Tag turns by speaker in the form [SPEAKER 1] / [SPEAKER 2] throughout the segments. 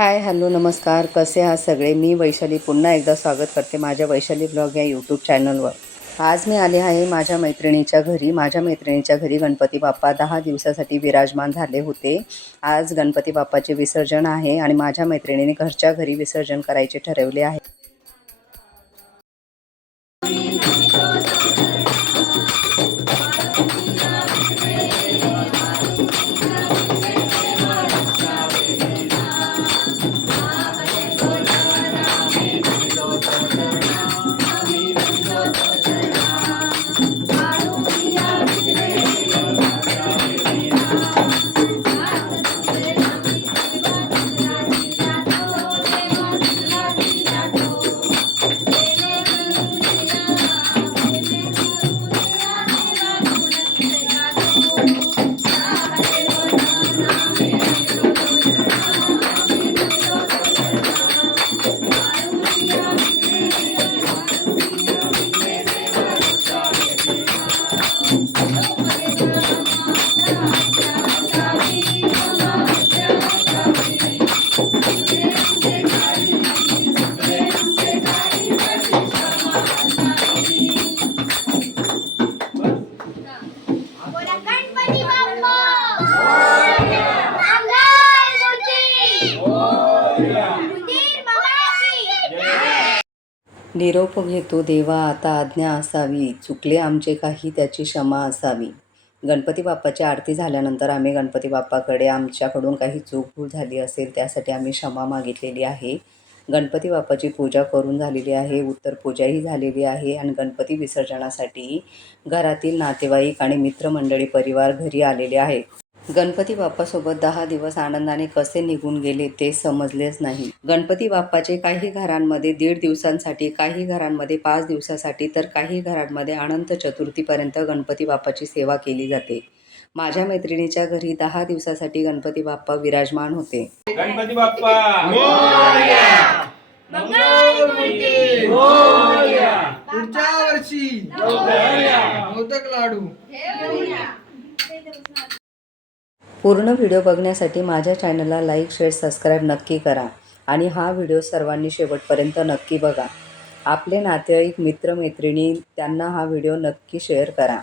[SPEAKER 1] Hi hello नमस्कार. कसे आहात सगळे? मी वैशाली. पुन्हा एकदा स्वागत करते माझ्या वैशाली ब्लॉग या यूट्यूब चॅनलवर. आज मी आले आहे माझ्या मैत्रिणीच्या घरी. माझ्या मैत्रिणीच्या घरी गणपती बाप्पा दहा दिवसासाठी विराजमान झाले होते. आज गणपती बाप्पाचे विसर्जन आहे आणि माझ्या मैत्रिणीने घरच्या घरी विसर्जन करायचे ठरवले आहे. निरोप घेतो देवा आता आज्ञा असावी. चुकले आमचे काही त्याची क्षमा असावी. गणपती बाप्पाची आरती झाल्यानंतर आम्ही गणपती बाप्पाकडे आमच्याकडून काही चूकभूल झाली असेल त्यासाठी आम्ही क्षमा मागितलेली आहे. गणपती बाप्पाची पूजा करून झालेली आहे उत्तर पूजाही झालेली आहे आणि गणपती विसर्जनासाठी घरातील नातेवाईक आणि मित्रमंडळी परिवार घरी आलेले आहेत. गणपती बाप्पासोबत दहा दिवस आनंदाने कसे निघून गेले ते समजलेच नाही. गणपती बाप्पाचे काही घरांमध्ये दीड दिवसांसाठी काही घरांमध्ये पाच दिवसासाठी तर काही घरांमध्ये अनंत चतुर्थीपर्यंत गणपती बाप्पाची सेवा केली जाते. माझ्या मैत्रिणीच्या घरी दहा दिवसासाठी गणपती बाप्पा विराजमान होते.
[SPEAKER 2] गणपती बाप्पा!
[SPEAKER 3] मंगलमूर्ती
[SPEAKER 4] पुढच्या वर्षी! मोदक लाडू!
[SPEAKER 1] पूर्ण व्हिडिओ बघण्यासाठी माझ्या चॅनलला लाईक शेअर सबस्क्राईब नक्की करा आणि हा व्हिडिओ सर्वांनी शेवटपर्यंत नक्की बघा. आपले नातेवाईक मित्रमैत्रिणी त्यांना हा व्हिडिओ नक्की शेअर करा.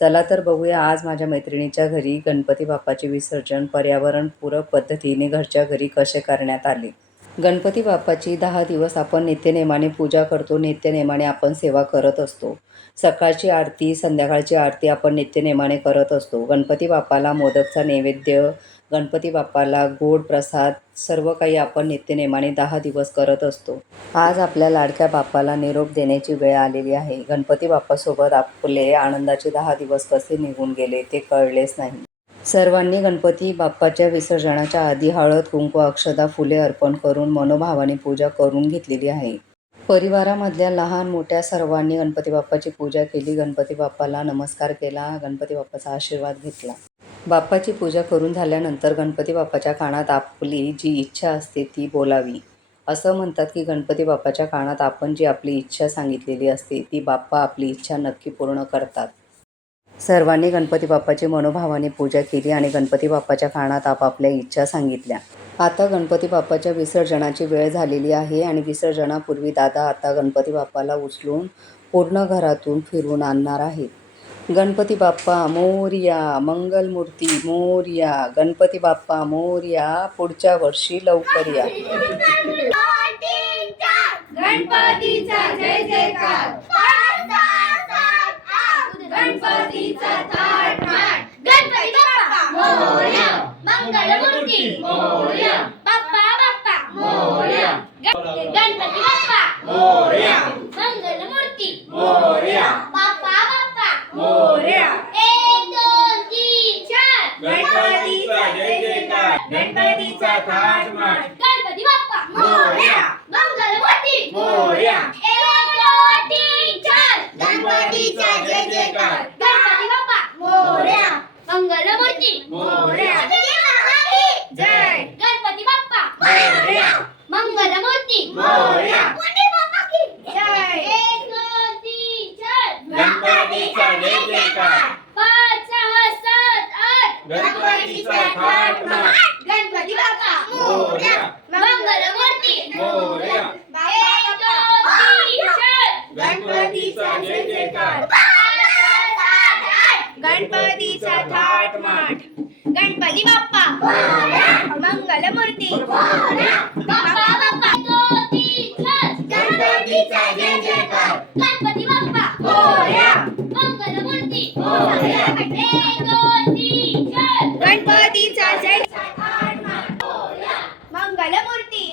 [SPEAKER 1] चला तर बघूया आज माझ्या मैत्रिणीच्या घरी गणपती बाप्पाचे विसर्जन पर्यावरणपूरक पद्धतीने घरच्या घरी कसे करण्यात आले. गणपती बाप्पाची दहा दिवस आपण नित्यनेमाने पूजा करतो नित्यनेमाने आपण सेवा करत असतो. सकाळची आरती संध्याकाळची आरती आपण नित्यनेमाने करत असतो. गणपती बाप्पाला मोदकचा नैवेद्य गणपती बाप्पाला गोड प्रसाद सर्व काही आपण नित्यनेमाने दहा दिवस करत असतो. आज आपल्या लाडक्या बाप्पाला निरोप देण्याची वेळ आलेली आहे. गणपती बाप्पासोबत आपले आनंदाचे दहा दिवस कसे निघून गेले ते कळलेच नाही. सर्वांनी गणपती बाप्पाच्या विसर्जनाच्या आधी हळद कुंकू अक्षदा फुले अर्पण करून मनोभावाने पूजा करून घेतलेली आहे. परिवारामधल्या लहान मोठ्या सर्वांनी गणपती बाप्पाची पूजा केली. गणपती बाप्पाला नमस्कार केला. गणपती बाप्पाचा आशीर्वाद घेतला. बाप्पाची पूजा करून झाल्यानंतर गणपती बाप्पाच्या कानात आपली जी इच्छा असते ती बोलावी. असं म्हणतात की गणपती बाप्पाच्या कानात आपण जी आपली इच्छा सांगितलेली असते ती बाप्पा आपली इच्छा नक्की पूर्ण करतात. सर्वांनी गणपती बाप्पाची मनोभावाने पूजा केली आणि गणपती बाप्पाच्या कानात आपापल्या इच्छा सांगितल्या. आता गणपती बाप्पाच्या विसर्जनाची वेळ झालेली आहे आणि विसर्जनापूर्वी दादा आता गणपती बाप्पाला उचलून पूर्ण घरातून फिरून आणणार आहेत. गणपती बाप्पा मोर्या मंगलमूर्ती मोर्या. गणपती बाप्पा मोर्या पुढच्या वर्षी लवकर या.
[SPEAKER 3] गणपतीचा जय जयकार. गणपतीचा थाट माट गणपती बाप्पा मोरया. मंगलमूर्ती मोरया. बाप्पा बाप्पा मोरया. गणपती बाप्पा मोरया. मंगलमूर्ती
[SPEAKER 2] मोरया.
[SPEAKER 3] बाप्पा बाप्पा
[SPEAKER 2] मोरया.
[SPEAKER 3] एक दोन तीन चार.
[SPEAKER 2] गणपतीचा जय जयकार. गणपतीचा थाट माट.
[SPEAKER 3] गणपती बाप्पा
[SPEAKER 2] मोरया.
[SPEAKER 3] मंगलमूर्ती
[SPEAKER 2] मोरया.
[SPEAKER 3] एक दोन तीन चार.
[SPEAKER 2] गणपतीचा
[SPEAKER 3] गणपती बाप्पा मोरया मंगलमूर्ती
[SPEAKER 2] मोरया
[SPEAKER 3] गणपती महाराज
[SPEAKER 2] जय
[SPEAKER 3] गणपती बाप्पा
[SPEAKER 2] मोरया
[SPEAKER 3] मंगलमूर्ती
[SPEAKER 2] मोरया
[SPEAKER 3] गणपती बाप्पा की जय
[SPEAKER 2] जय जयकार
[SPEAKER 3] पाच सहा सात आठ
[SPEAKER 2] गणपतीचा माट
[SPEAKER 3] गणपती बाप्पा
[SPEAKER 2] मोरया.
[SPEAKER 3] मंगलमूर्ती मंगलमूर्ती बाप्पा बाप्पा गणपतीचा जय जयकार गणपती बाप्पा. मंगलमूर्ती. एक, दोन, तीन, चार. गणपतीचा जय मंगलमूर्ती.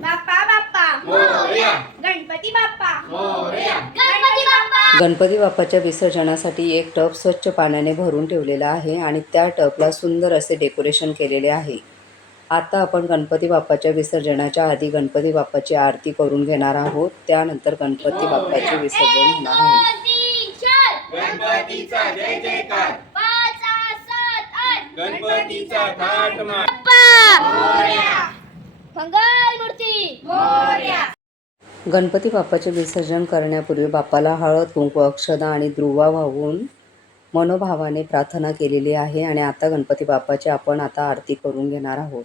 [SPEAKER 3] बाप्पा बाप्पा. गणपती बाप्पा. गणपती बाप्पा.
[SPEAKER 1] गणपती बाप्पाच्या विसर्जनासाठी एक टब स्वच्छ पाण्याने भरून ठेवलेला आहे आणि त्या टबला सुंदर असे डेकोरेशन केलेले आहे. आता आपण गणपती बाप्पाच्या विसर्जनाच्या आधी गणपती बाप्पाची आरती करून घेणार आहोत. त्यानंतर गणपती बाप्पाचे विसर्जन होणार आहे. गणपती बाप्पाचे विसर्जन करण्यापूर्वी बाप्पाला हळद कुंकू अक्षदा आणि द्रुवा वाहून मनोभावाने प्रार्थना केलेली आहे आणि आता गणपती बाप्पाची आपण आता आरती करून घेणार आहोत.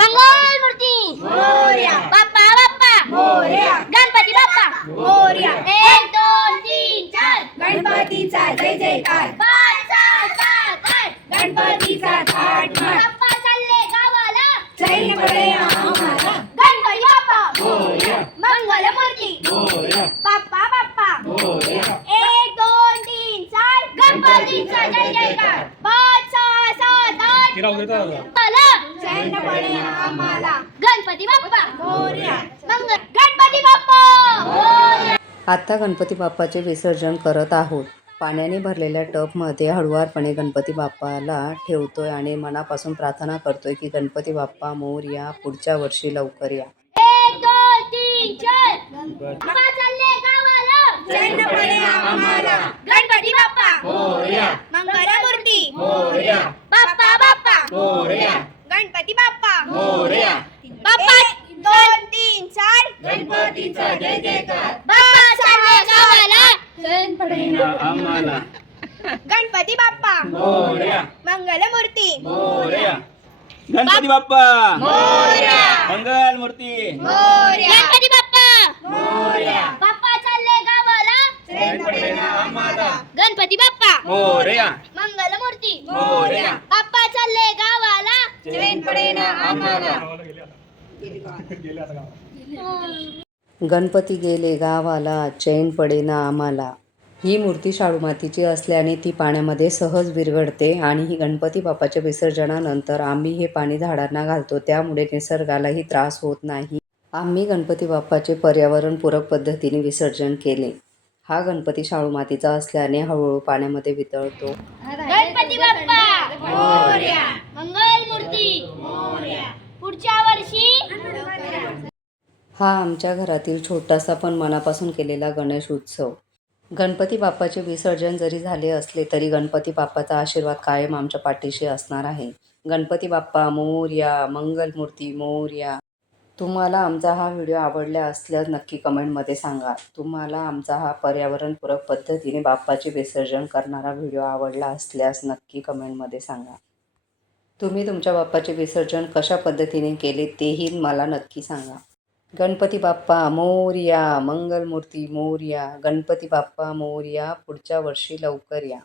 [SPEAKER 3] मंगलमूर्ती बाप्पा बाप्पा गणपती बाप्पा एक दोन तीन चार गणपतीचा जय जयकार पाच सहा सात आठ गणपतीचा थाट बाप्पा चालले गावाला
[SPEAKER 5] जय पडे आम्हाला.
[SPEAKER 3] गणपती बाप्पा मंगलमूर्ती बाप्पा बाप्पा एक दोन तीन चार गणपतीचा जय जयकार पाच सहा सात आठ बाप्पाला
[SPEAKER 5] जय पडे आम्हाला
[SPEAKER 3] गणपती बाप्पा
[SPEAKER 5] मोरया.
[SPEAKER 3] मंगल गणपती बाप्पा
[SPEAKER 1] आता गणपती बाप्पाचे विसर्जन करत आहोत. पाण्याने भरलेल्या टबमध्ये हळुवारपणे गणपती बाप्पाला ठेवतोय आणि मनापासून प्रार्थना करतोय की गणपती बाप्पा मोर या पुढच्या वर्षी लवकर या.
[SPEAKER 3] गणपती बाप्पा. मंगलमूर्ती. बाप्पा बाप्पा गणपती बाप्पा बाप्पा दोन तीन चार
[SPEAKER 2] गणपतीचा जय जयकार
[SPEAKER 3] बाप्पा चालले गावाला
[SPEAKER 2] आम्हाला.
[SPEAKER 3] गणपती बाप्पा.
[SPEAKER 2] मोरया.
[SPEAKER 3] मंगलमूर्ती.
[SPEAKER 2] मोरया. गणपती बाप्पा. मंगल मूर्ती
[SPEAKER 3] गणपती बाप्पा. बाप्पा चालले गावाला.
[SPEAKER 2] आम्हाला.
[SPEAKER 3] गणपती बाप्पा.
[SPEAKER 2] मोरया.
[SPEAKER 3] मंगलमूर्ती.
[SPEAKER 2] मोरया.
[SPEAKER 3] बाप्पा चालले गावाला.
[SPEAKER 5] आम्हाला.
[SPEAKER 1] गणपती गेले गावाला चैन पडेना आम्हाला. ही मूर्ती शाडू मातीची असल्याने ती पाण्यामध्ये सहज विरघळते आणि ही गणपती बाप्पाच्या विसर्जनानंतर आम्ही हे पाणी झाडांना घालतो त्यामुळे निसर्गालाही त्रास होत नाही. आम्ही गणपती बाप्पाचे पर्यावरणपूरक पद्धतीने विसर्जन केले. हा गणपती शाडू मातीचा असल्याने हळूहळू पाण्यामध्ये वितळतो.
[SPEAKER 3] गणपती पुढच्या वर्षी
[SPEAKER 1] हा आमच्या घरातील छोटासा पण मनापासून केलेला गणेश उत्सव. गणपती बाप्पाचे विसर्जन जरी झाले असले तरी गणपती बाप्पाचा आशीर्वाद कायम आमच्या पाठीशी असणार आहे. गणपती बाप्पा मोरया मंगलमूर्ती मोरया तुम्हाला आमचा हा व्हिडिओ आवडला असल्यास नक्की कमेंटमध्ये सांगा. तुम्हाला आमचा हा पर्यावरणपूरक पद्धतीने बाप्पाचे विसर्जन करणारा व्हिडिओ आवडला असल्यास नक्की कमेंटमध्ये सांगा. तुम्ही तुमच्या बाप्पाचे विसर्जन कशा पद्धतीने केले तेही मला नक्की सांगा. गणपती बाप्पा मोरया मंगलमूर्ती मोरया गणपती बाप्पा मोरया पुढच्या वर्षी लवकर या.